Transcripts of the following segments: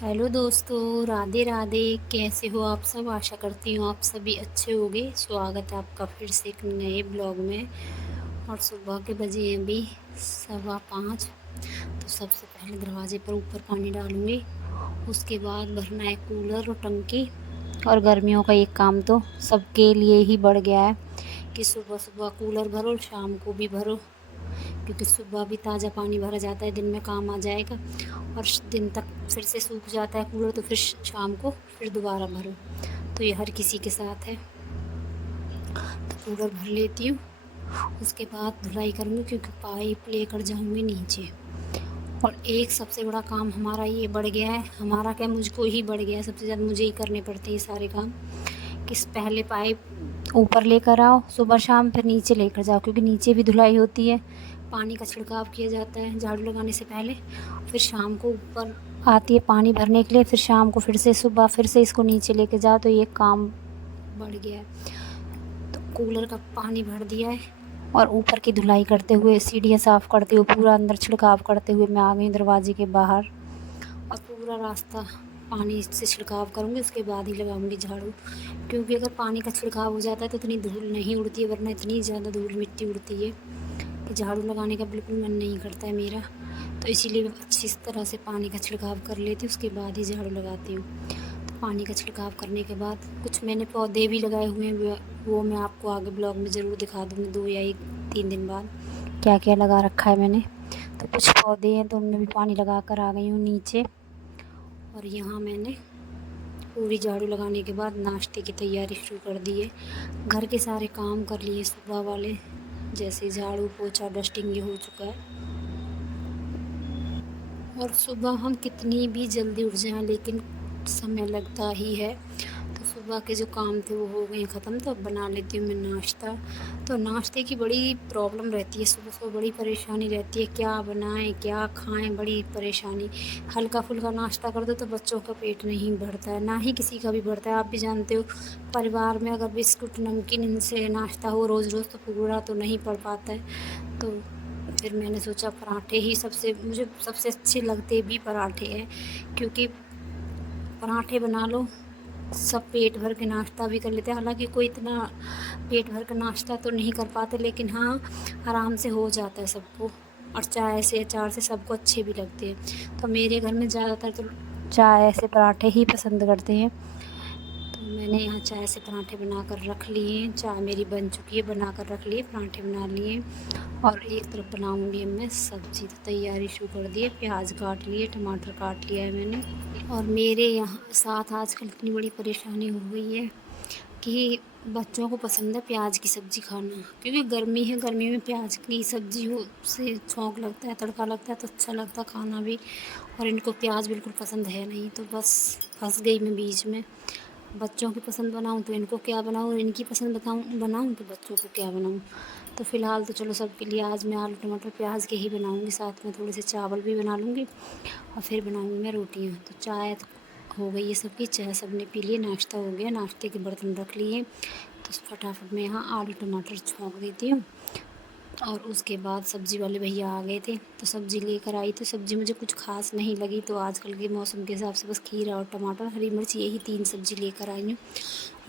Hello दोस्तों, राधे राधे। कैसे हो आप सब? आशा करती हूँ आप सभी अच्छे होंगे। स्वागत है आपका फिर से एक नए ब्लॉग में। और सुबह के बजे हैं अभी 5:15। तो सबसे पहले दरवाजे पर ऊपर पानी डालूँगी। उसके बाद भरना है कूलर और टंकी। और गर्मियों का एक काम तो सबके लिए ही बढ़ गया है कि सुबह सुबह कूलर भरो, शाम को भी भरो, क्योंकि सुबह भी ताज़ा पानी भरा जाता है, दिन में काम आ जाएगा। और दिन तक फिर से सूख जाता है कूलर, तो फिर शाम को फिर दोबारा भरो। तो ये हर किसी के साथ है। तो कूलर भर लेती हूँ। उसके बाद धुलाई करूँगी, क्योंकि पाइप लेकर जाऊँगी नीचे। और एक सबसे बड़ा काम हमारा ये बढ़ गया है, हमारा क्या, मुझको ही बढ़ गया है। सबसे ज़्यादा मुझे ही करने पड़ते हैं सारे काम। कि पहले पाइप ऊपर लेकर आओ सुबह शाम, फिर नीचे लेकर जाओ, क्योंकि नीचे भी धुलाई होती है। पानी का छिड़काव किया जाता है झाड़ू लगाने से पहले। फिर शाम को ऊपर आती है पानी भरने के लिए, फिर शाम को फिर से सुबह फिर से इसको नीचे लेके जाओ। तो ये काम बढ़ गया है। तो कूलर का पानी भर दिया है, और ऊपर की धुलाई करते हुए, सीढ़ियाँ साफ़ करते हुए, पूरा अंदर छिड़काव करते हुए मैं आ गई दरवाजे के बाहर। और पूरा रास्ता पानी से छिड़काव करूँगी, उसके बाद ही लगाऊंगी झाड़ू। क्योंकि अगर पानी का छिड़काव हो जाता है तो इतनी धूल नहीं उड़ती है, वरना इतनी ज़्यादा धूल मिट्टी उड़ती है कि झाड़ू लगाने का बिल्कुल मन नहीं करता है मेरा। तो इसीलिए मैं अच्छी तरह से पानी का छिड़काव कर लेती हूँ, उसके बाद ही झाड़ू लगाती हूँ। तो पानी का छिड़काव करने के बाद कुछ मैंने पौधे भी लगाए हुए हैं, वो मैं आपको आगे ब्लॉग में ज़रूर दिखा दूँगी 2 या 3 दिन बाद क्या क्या लगा रखा है मैंने। तो कुछ पौधे हैं तो उनमें भी पानी लगा कर आ गई हूँ नीचे। और यहाँ मैंने पूरी झाड़ू लगाने के बाद नाश्ते की तैयारी शुरू कर दी है। घर के सारे काम कर लिए सुबह वाले, जैसे झाड़ू पोछा डस्टिंग ये हो चुका है। और सुबह हम कितनी भी जल्दी उठ जाएं, लेकिन समय लगता ही है। तो सुबह के जो काम थे वो हो गए ख़त्म। तो अब बना लेती हूँ मैं नाश्ता। तो नाश्ते की बड़ी प्रॉब्लम रहती है, सुबह सुबह बड़ी परेशानी रहती है, क्या बनाएं क्या खाएं, बड़ी परेशानी। हल्का फुल्का नाश्ता कर दो तो बच्चों का पेट नहीं भरता है, ना ही किसी का भी भरता है। आप भी जानते हो, परिवार में अगर बिस्कुट नमकीन इनसे नाश्ता हो रोज़ रोज़ तो पूरा तो नहीं पड़ पाता है। तो फिर मैंने सोचा पराठे ही मुझे सबसे अच्छे लगते भी पराठे हैं। क्योंकि पराठे बना लो, सब पेट भर के नाश्ता भी कर लेते हैं। हालांकि कोई इतना पेट भर के नाश्ता तो नहीं कर पाते, लेकिन हाँ, आराम से हो जाता है सबको। और चाय से अचार से सबको अच्छे भी लगते हैं। तो मेरे घर में ज़्यादातर तो चाय से पराठे ही पसंद करते हैं। तो मैंने यहाँ चाय से पराठे बनाकर रख लिए हैं। चाय मेरी बन चुकी है, बनाकर रख लिए, पराठे बना लिए। और एक तरफ बनाऊंगी मैं सब्ज़ी। तो तैयारी शुरू कर दी है, प्याज काट लिए, टमाटर काट लिया है मैंने। और मेरे यहाँ साथ आजकल इतनी बड़ी परेशानी हो गई है कि बच्चों को पसंद है प्याज की सब्ज़ी खाना। क्योंकि गर्मी है, गर्मी में प्याज की सब्ज़ी हो से छौंक लगता है, तड़का लगता है, तो अच्छा लगता है खाना भी। और इनको प्याज बिल्कुल पसंद है नहीं, तो बस फंस गई मैं बीच में। बच्चों की पसंद बनाऊँ तो इनको क्या बनाऊँ, इनकी पसंद बनाऊँ तो बच्चों को क्या बनाऊँ। तो फ़िलहाल तो चलो सबके लिए आज मैं आलू टमाटर प्याज के ही बनाऊँगी, साथ में थोड़े से चावल भी बना लूँगी। और फिर बनाऊँगी मैं रोटियाँ। तो चाय तो हो गई है सबकी, चाय सबने पी ली, नाश्ता हो गया, नाश्ते के बर्तन रख लिए। तो फटाफट मैं यहाँ आलू टमाटर छौंक देती हूँ। और उसके बाद सब्ज़ी वाले भैया आ गए थे, तो सब्ज़ी लेकर आई। तो सब्ज़ी मुझे कुछ ख़ास नहीं लगी, तो आजकल के मौसम के हिसाब से बस खीरा और टमाटर हरी मिर्च यही 3 सब्ज़ी लेकर आई हूँ।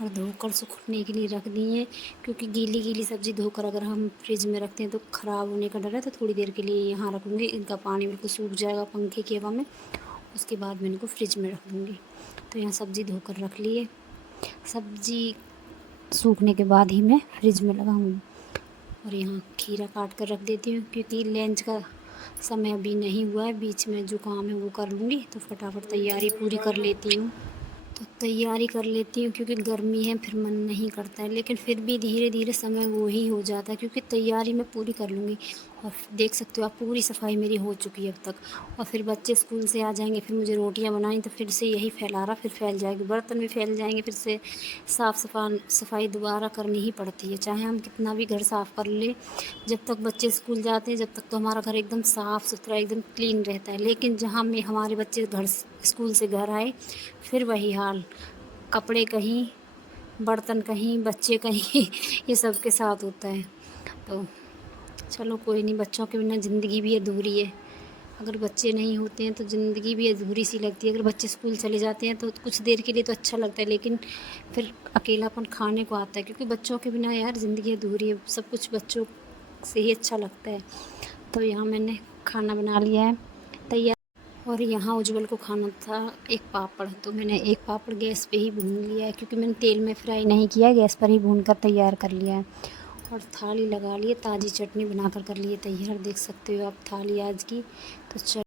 और धोकर सूखने के लिए रख दी हैं, क्योंकि गीली गीली सब्ज़ी धोकर अगर हम फ्रिज में रखते हैं तो ख़राब होने का डर है। तो थोड़ी देर के लिए यहाँ रखूँगी, इनका पानी बिल्कुल सूख जाएगा पंखे की हवा में, उसके बाद मैं इनको फ्रिज में रख दूँगी। तो यहाँ सब्ज़ी धोकर रख ली है, सब्ज़ी सूखने के बाद ही मैं फ्रिज में लगाऊँगी। और यहाँ खीरा काट कर रख देती हूँ, क्योंकि लंच का समय अभी नहीं हुआ है, बीच में जो काम है वो कर लूँगी। तो फटाफट तैयारी पूरी कर लेती हूँ। तो तैयारी कर लेती हूँ, क्योंकि गर्मी है, फिर मन नहीं करता है, लेकिन फिर भी धीरे धीरे समय वो ही हो जाता है, क्योंकि तैयारी मैं पूरी कर लूँगी। और देख सकते हो आप, पूरी सफाई मेरी हो चुकी है अब तक। और फिर बच्चे स्कूल से आ जाएंगे, फिर मुझे रोटियां बनानी, तो फिर से यही फैलारा फिर फैल जाएगी, बर्तन भी फैल जाएंगे, फिर से सफाई दोबारा करनी ही पड़ती है, चाहे हम कितना भी घर साफ़ कर ले। जब तक बच्चे स्कूल जाते हैं, जब तक तो हमारा घर एकदम साफ़ सुथरा एकदम क्लीन रहता है, लेकिन जहाँ में हमारे बच्चे स्कूल से घर आए, फिर वही हाल, कपड़े कहीं, बर्तन कहीं, बच्चे कहीं ये सब के साथ होता है। तो चलो कोई नहीं, बच्चों के बिना ज़िंदगी भी अधूरी है। अगर बच्चे नहीं होते हैं तो ज़िंदगी भी अधूरी सी लगती है। अगर बच्चे स्कूल चले जाते हैं तो कुछ देर के लिए तो अच्छा लगता है, लेकिन फिर अकेलापन खाने को आता है, क्योंकि बच्चों के बिना यार ज़िंदगी अधूरी है। सब कुछ बच्चों से ही अच्छा लगता है। तो यहाँ मैंने खाना बना लिया है तैयार, और यहाँ उज्जवल को खाना था एक पापड़, तो मैंने एक पापड़ गैस पे ही भून लिया है, क्योंकि मैंने तेल में फ्राई नहीं किया, गैस पर ही भून कर तैयार कर लिया है। और थाली लगा ली है, ताज़ी चटनी बनाकर कर लिए तैयार, देख सकते हो आप थाली आज की। तो